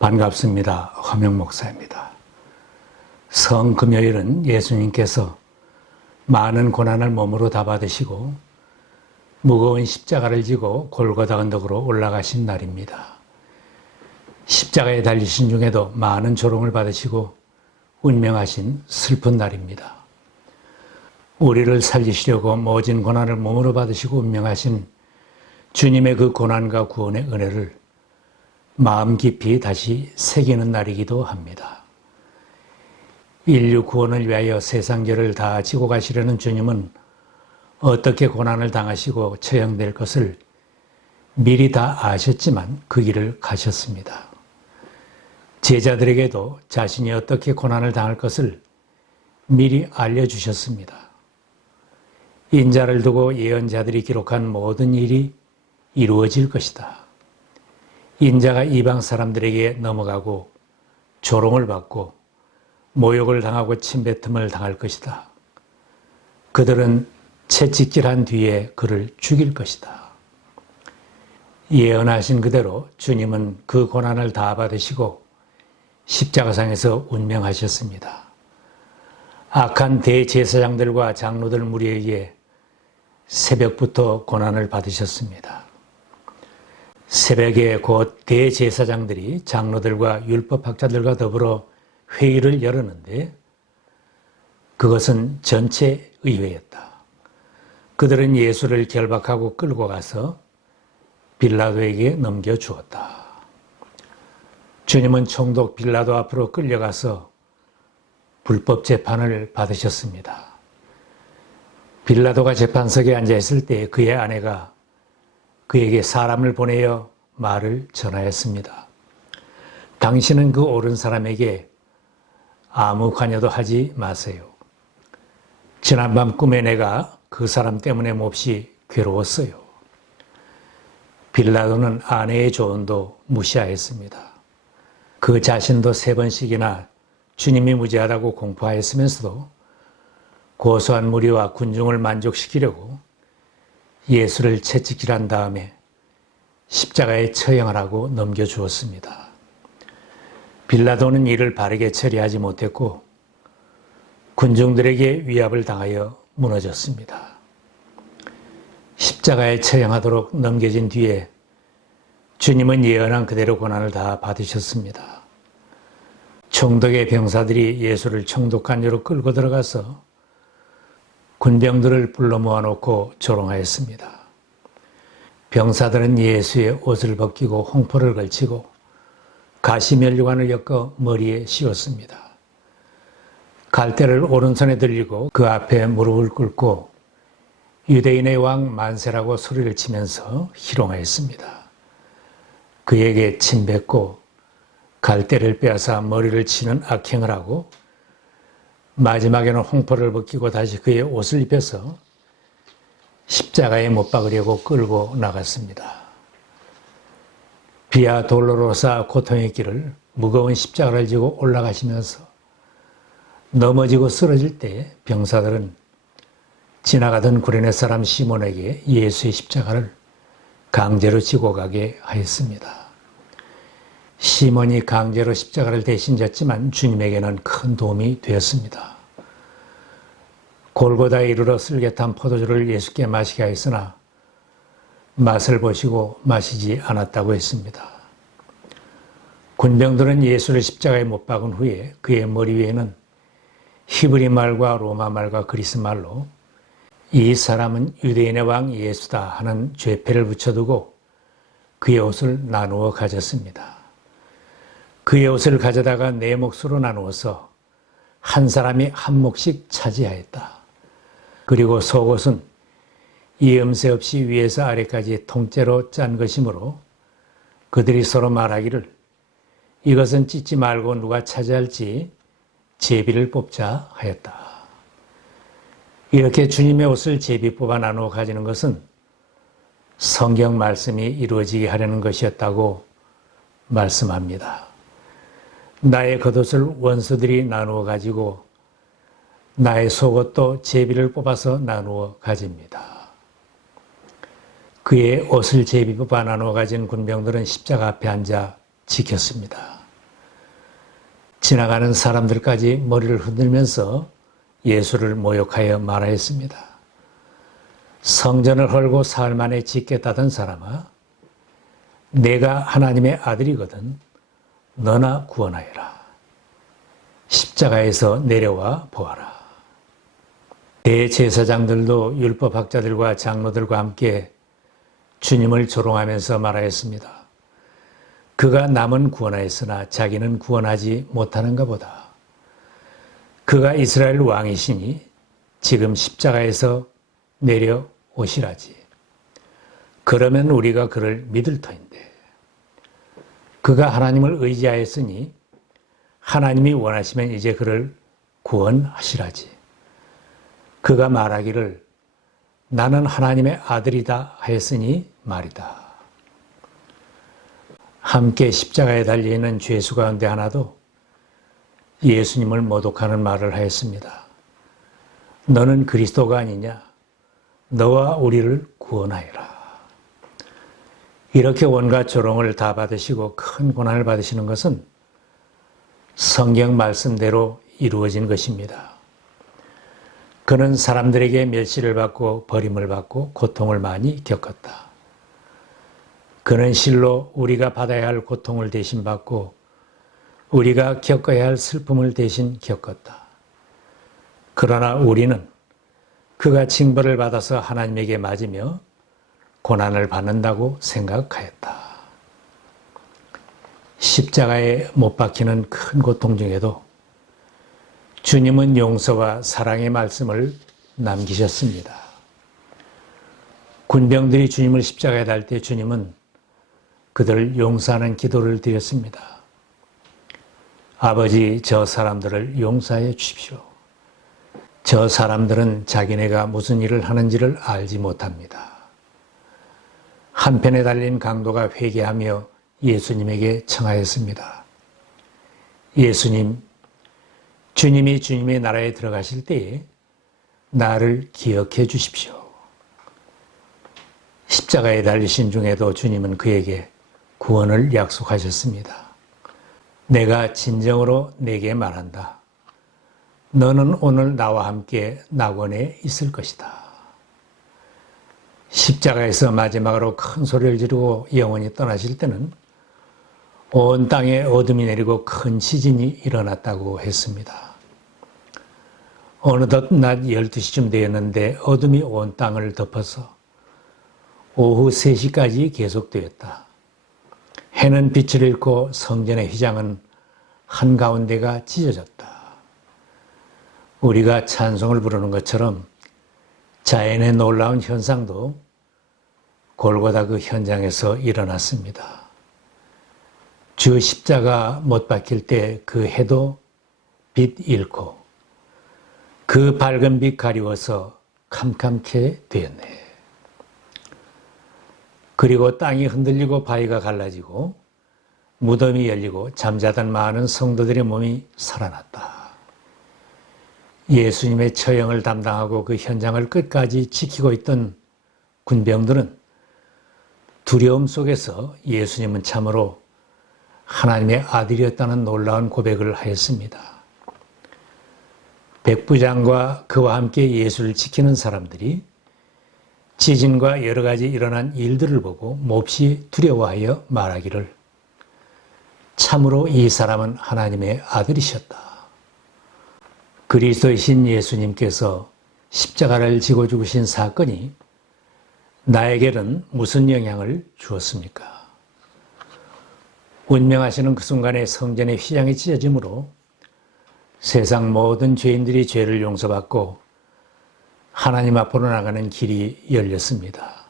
반갑습니다. 허명 목사입니다. 성금요일은 예수님께서 많은 고난을 몸으로 다 받으시고 무거운 십자가를 지고 골고다 언덕으로 올라가신 날입니다. 십자가에 달리신 중에도 많은 조롱을 받으시고 운명하신 슬픈 날입니다. 우리를 살리시려고 모진 고난을 몸으로 받으시고 운명하신 주님의 그 고난과 구원의 은혜를 마음 깊이 다시 새기는 날이기도 합니다. 인류 구원을 위하여 세상 죄를 다 지고 가시려는 주님은 어떻게 고난을 당하시고 처형될 것을 미리 다 아셨지만 그 길을 가셨습니다. 제자들에게도 자신이 어떻게 고난을 당할 것을 미리 알려주셨습니다. 인자를 두고 예언자들이 기록한 모든 일이 이루어질 것이다. 인자가 이방 사람들에게 넘어가고 조롱을 받고 모욕을 당하고 침뱉음을 당할 것이다. 그들은 채찍질한 뒤에 그를 죽일 것이다. 예언하신 그대로 주님은 그 고난을 다 받으시고 십자가상에서 운명하셨습니다. 악한 대제사장들과 장로들 무리에 의해 새벽부터 고난을 받으셨습니다. 새벽에 곧 대제사장들이 장로들과 율법학자들과 더불어 회의를 열었는데 그것은 전체 의회였다. 그들은 예수를 결박하고 끌고 가서 빌라도에게 넘겨주었다. 주님은 총독 빌라도 앞으로 끌려가서 불법 재판을 받으셨습니다. 빌라도가 재판석에 앉아있을 때 그의 아내가 그에게 사람을 보내어 말을 전하였습니다. 당신은 그 옳은 사람에게 아무 관여도 하지 마세요. 지난밤 꿈에 내가 그 사람 때문에 몹시 괴로웠어요. 빌라도는 아내의 조언도 무시하였습니다. 그 자신도 3번씩이나 주님이 무죄하다고 공포하였으면서도 고소한 무리와 군중을 만족시키려고 예수를 채찍질한 다음에 십자가에 처형하라고 넘겨주었습니다. 빌라도는 이를 바르게 처리하지 못했고 군중들에게 위압을 당하여 무너졌습니다. 십자가에 처형하도록 넘겨진 뒤에 주님은 예언한 그대로 고난을 다 받으셨습니다. 총독의 병사들이 예수를 총독관저로 끌고 들어가서 군병들을 불러 모아놓고 조롱하였습니다. 병사들은 예수의 옷을 벗기고 홍포를 걸치고 가시면류관을 엮어 머리에 씌웠습니다. 갈대를 오른손에 들리고 그 앞에 무릎을 꿇고 유대인의 왕 만세라고 소리를 치면서 희롱하였습니다. 그에게 침뱉고 갈대를 빼앗아 머리를 치는 악행을 하고 마지막에는 홍포를 벗기고 다시 그의 옷을 입혀서 십자가에 못 박으려고 끌고 나갔습니다. 비아 돌로로사 고통의 길을 무거운 십자가를 지고 올라가시면서 넘어지고 쓰러질 때 병사들은 지나가던 구레네 사람 시몬에게 예수의 십자가를 강제로 지고 가게 하였습니다. 시몬이 강제로 십자가를 대신 졌지만 주님에게는 큰 도움이 되었습니다. 골고다에 이르러 쓸개탄 포도주를 예수께 마시게 하였으나 맛을 보시고 마시지 않았다고 했습니다. 군병들은 예수를 십자가에 못 박은 후에 그의 머리 위에는 히브리 말과 로마 말과 그리스 말로 이 사람은 유대인의 왕 예수다 하는 죄패를 붙여두고 그의 옷을 나누어 가졌습니다. 그의 옷을 가져다가 4몫으로 나누어서 한 사람이 한 몫씩 차지하였다. 그리고 속옷은 이음새 없이 위에서 아래까지 통째로 짠 것이므로 그들이 서로 말하기를 이것은 찢지 말고 누가 차지할지 제비를 뽑자 하였다. 이렇게 주님의 옷을 제비 뽑아 나누어 가지는 것은 성경 말씀이 이루어지게 하려는 것이었다고 말씀합니다. 나의 겉옷을 원수들이 나누어 가지고 나의 속옷도 제비를 뽑아서 나누어 가집니다. 그의 옷을 제비 뽑아 나누어 가진 군병들은 십자가 앞에 앉아 지켰습니다. 지나가는 사람들까지 머리를 흔들면서 예수를 모욕하여 말하였습니다. 성전을 헐고 사흘 만에 짓겠다던 사람아, 내가 하나님의 아들이거든 너나 구원하여라. 십자가에서 내려와 보아라. 대제사장들도 율법학자들과 장로들과 함께 주님을 조롱하면서 말하였습니다. 그가 남은 구원하였으나 자기는 구원하지 못하는가 보다. 그가 이스라엘 왕이시니 지금 십자가에서 내려오시라지. 그러면 우리가 그를 믿을 터인데. 그가 하나님을 의지하였으니 하나님이 원하시면 이제 그를 구원하시라지. 그가 말하기를 나는 하나님의 아들이다 하였으니 말이다. 함께 십자가에 달려있는 죄수 가운데 하나도 예수님을 모독하는 말을 하였습니다. 너는 그리스도가 아니냐? 너와 우리를 구원하여라. 이렇게 온갖 조롱을 다 받으시고 큰 고난을 받으시는 것은 성경 말씀대로 이루어진 것입니다. 그는 사람들에게 멸시를 받고 버림을 받고 고통을 많이 겪었다. 그는 실로 우리가 받아야 할 고통을 대신 받고 우리가 겪어야 할 슬픔을 대신 겪었다. 그러나 우리는 그가 징벌을 받아서 하나님에게 맞으며 고난을 받는다고 생각하였다. 십자가에 못 박히는 큰 고통 중에도 주님은 용서와 사랑의 말씀을 남기셨습니다. 군병들이 주님을 십자가에 달 때 주님은 그들을 용서하는 기도를 드렸습니다. 아버지, 저 사람들을 용서해 주십시오. 저 사람들은 자기네가 무슨 일을 하는지를 알지 못합니다. 한편에 달린 강도가 회개하며 예수님에게 청하였습니다. 예수님, 주님이 주님의 나라에 들어가실 때에 나를 기억해 주십시오. 십자가에 달리신 중에도 주님은 그에게 구원을 약속하셨습니다. 내가 진정으로 내게 말한다. 너는 오늘 나와 함께 낙원에 있을 것이다. 십자가에서 마지막으로 큰 소리를 지르고 영원히 떠나실 때는 온 땅에 어둠이 내리고 큰 지진이 일어났다고 했습니다. 어느덧 낮 12시쯤 되었는데 어둠이 온 땅을 덮어서 오후 3시까지 계속되었다. 해는 빛을 잃고 성전의 휘장은 한가운데가 찢어졌다. 우리가 찬송을 부르는 것처럼 자연의 놀라운 현상도 골고다 그 현장에서 일어났습니다. 주 십자가 못 박힐 때 그 해도 빛 잃고 그 밝은 빛 가리워서 캄캄케 되었네. 그리고 땅이 흔들리고 바위가 갈라지고 무덤이 열리고 잠자던 많은 성도들의 몸이 살아났다. 예수님의 처형을 담당하고 그 현장을 끝까지 지키고 있던 군병들은 두려움 속에서 예수님은 참으로 하나님의 아들이었다는 놀라운 고백을 하였습니다. 백부장과 그와 함께 예수를 지키는 사람들이 지진과 여러 가지 일어난 일들을 보고 몹시 두려워하여 말하기를 참으로 이 사람은 하나님의 아들이셨다. 그리스도이신 예수님께서 십자가를 지고 죽으신 사건이 나에게는 무슨 영향을 주었습니까? 운명하시는 그 순간에 성전의 휘장이 찢어짐으로 세상 모든 죄인들이 죄를 용서받고 하나님 앞으로 나가는 길이 열렸습니다.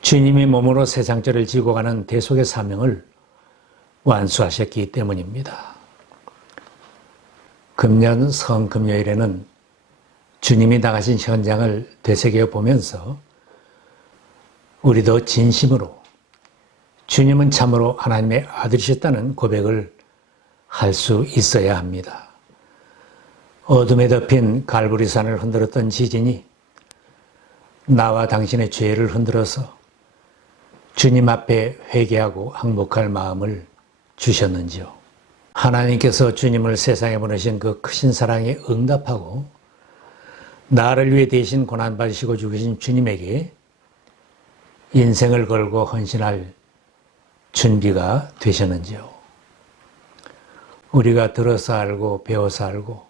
주님이 몸으로 세상죄를 지고 가는 대속의 사명을 완수하셨기 때문입니다. 금년 성금요일에는 주님이 나가신 현장을 되새겨 보면서 우리도 진심으로 주님은 참으로 하나님의 아들이셨다는 고백을 할 수 있어야 합니다. 어둠에 덮인 갈보리산을 흔들었던 지진이 나와 당신의 죄를 흔들어서 주님 앞에 회개하고 항복할 마음을 주셨는지요. 하나님께서 주님을 세상에 보내신 그 크신 사랑에 응답하고 나를 위해 대신 고난받으시고 죽으신 주님에게 인생을 걸고 헌신할 준비가 되셨는지요? 우리가 들어서 알고 배워서 알고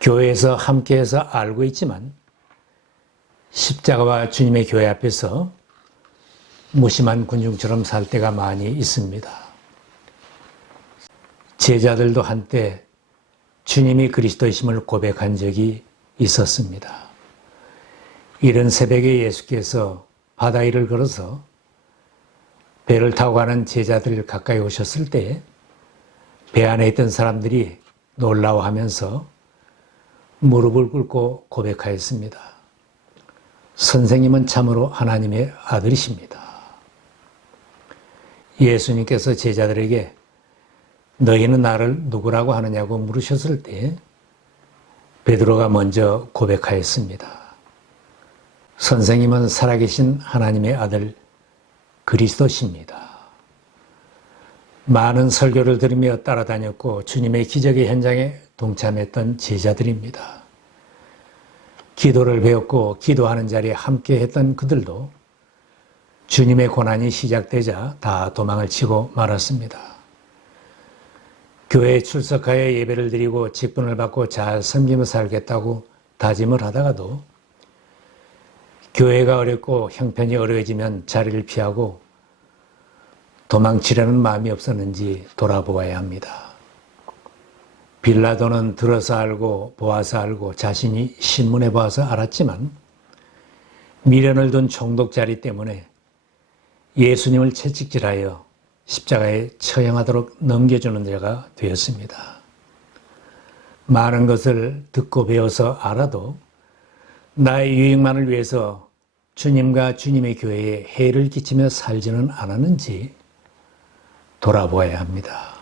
교회에서 함께해서 알고 있지만 십자가와 주님의 교회 앞에서 무심한 군중처럼 살 때가 많이 있습니다. 제자들도 한때 주님이 그리스도이심을 고백한 적이 있었습니다. 이른 새벽에 예수께서 바다 위를 걸어서 배를 타고 가는 제자들 가까이 오셨을 때 배 안에 있던 사람들이 놀라워하면서 무릎을 꿇고 고백하였습니다. 선생님은 참으로 하나님의 아들이십니다. 예수님께서 제자들에게 너희는 나를 누구라고 하느냐고 물으셨을 때 베드로가 먼저 고백하였습니다. 선생님은 살아계신 하나님의 아들 그리스도십니다. 많은 설교를 들으며 따라다녔고 주님의 기적의 현장에 동참했던 제자들입니다. 기도를 배웠고 기도하는 자리에 함께 했던 그들도 주님의 고난이 시작되자 다 도망을 치고 말았습니다. 교회에 출석하여 예배를 드리고 직분을 받고 잘 섬기며 살겠다고 다짐을 하다가도 교회가 어렵고 형편이 어려워지면 자리를 피하고 도망치려는 마음이 없었는지 돌아보아야 합니다. 빌라도는 들어서 알고 보아서 알고 자신이 신문에 보아서 알았지만 미련을 둔 총독자리 때문에 예수님을 채찍질하여 십자가에 처형하도록 넘겨주는 자가 되었습니다. 많은 것을 듣고 배워서 알아도 나의 유익만을 위해서 주님과 주님의 교회에 해를 끼치며 살지는 않았는지 돌아보아야 합니다.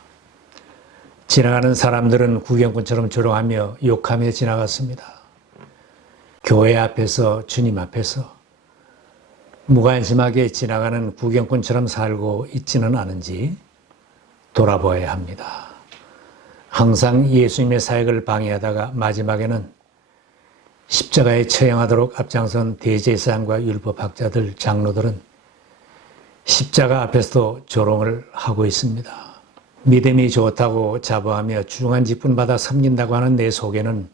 지나가는 사람들은 구경꾼처럼 조롱하며 욕하며 지나갔습니다. 교회 앞에서 주님 앞에서 무관심하게 지나가는 구경꾼처럼 살고 있지는 않은지 돌아보아야 합니다. 항상 예수님의 사역을 방해하다가 마지막에는 십자가에 처형하도록 앞장선 대제사장과 율법학자들, 장로들은 십자가 앞에서도 조롱을 하고 있습니다. 믿음이 좋다고 자부하며 중한 직분 받아 섬긴다고 하는 내 속에는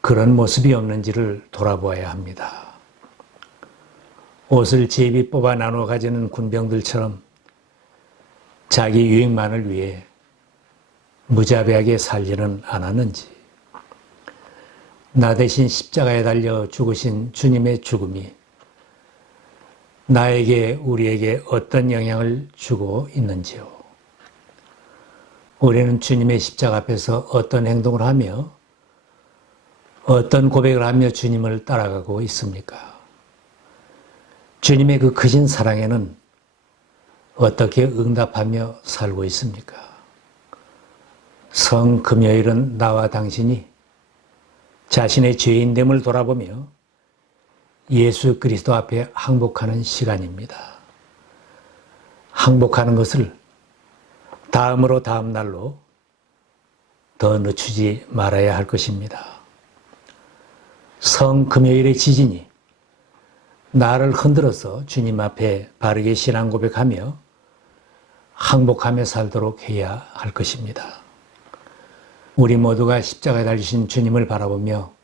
그런 모습이 없는지를 돌아보아야 합니다. 옷을 제비 뽑아 나누어 가지는 군병들처럼 자기 유익만을 위해 무자비하게 살지는 않았는지, 나 대신 십자가에 달려 죽으신 주님의 죽음이 나에게, 우리에게 어떤 영향을 주고 있는지요. 우리는 주님의 십자가 앞에서 어떤 행동을 하며 어떤 고백을 하며 주님을 따라가고 있습니까? 주님의 그 크신 사랑에는 어떻게 응답하며 살고 있습니까? 성금요일은 나와 당신이 자신의 죄인됨을 돌아보며 예수 그리스도 앞에 항복하는 시간입니다. 항복하는 것을 다음으로 다음 날로 더 늦추지 말아야 할 것입니다. 성금요일의 지진이 나를 흔들어서 주님 앞에 바르게 신앙 고백하며 항복하며 살도록 해야 할 것입니다. 우리 모두가 십자가에 달리신 주님을 바라보며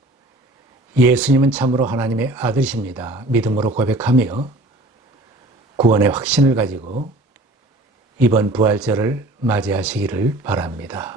예수님은 참으로 하나님의 아들이십니다. 믿음으로 고백하며 구원의 확신을 가지고 이번 부활절을 맞이하시기를 바랍니다.